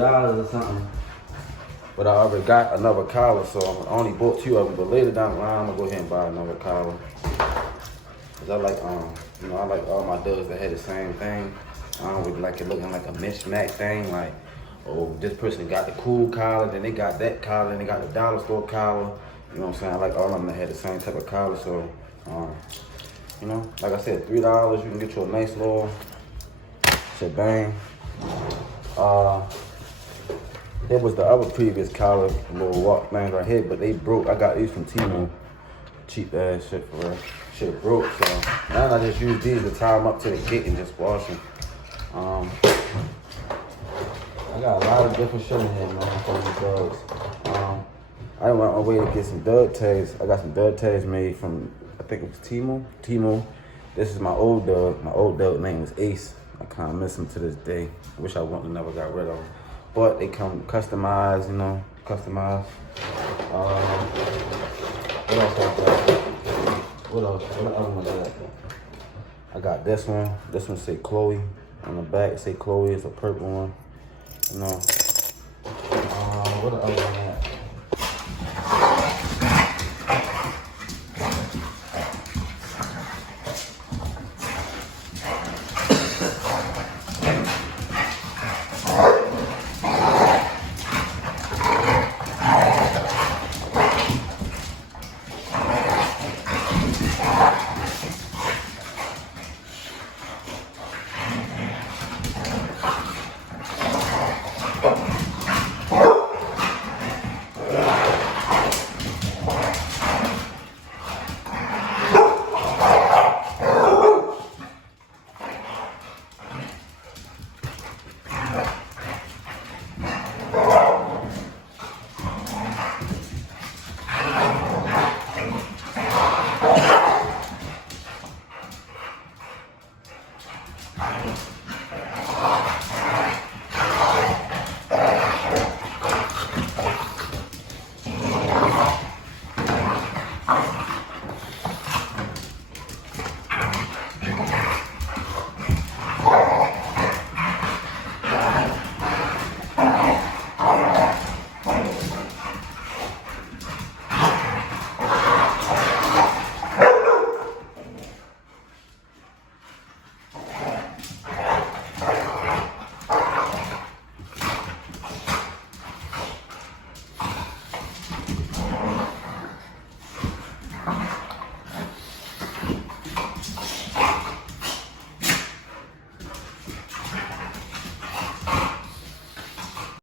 $1 or something. But I already got another collar, so I only bought 2 of them. But later down the line, I'm gonna go ahead and buy another collar. Cause I like, you know, I like all my dogs that had the same thing. I don't really like it looking like a mismatch thing. Like, oh, this person got the cool collar, then they got that collar, and they got the dollar store collar. You know what I'm saying? I like all of them that had the same type of collar. So, you know, like I said, $3, you can get you a nice little shebang. It was the other previous collar, little walk things right here, but they broke. I got these from Timo. Cheap ass shit for real. Shit broke, so now I just use these to tie them up to the gate and just wash them. I got a lot of different shit in here, man, for these dogs. I went on my way to get some dog tags. I got some dog tags made from, I think it was Timo. This is my old dog. My old dog name was Ace. I kind of miss him to this day. I wish I wouldn't have never got rid of him. But they come customized, you know, customized. What else I got? What else? What other one did I got? I got this one. This one say Chloe. On the back it say Chloe. It's a purple one. You know. What the other one?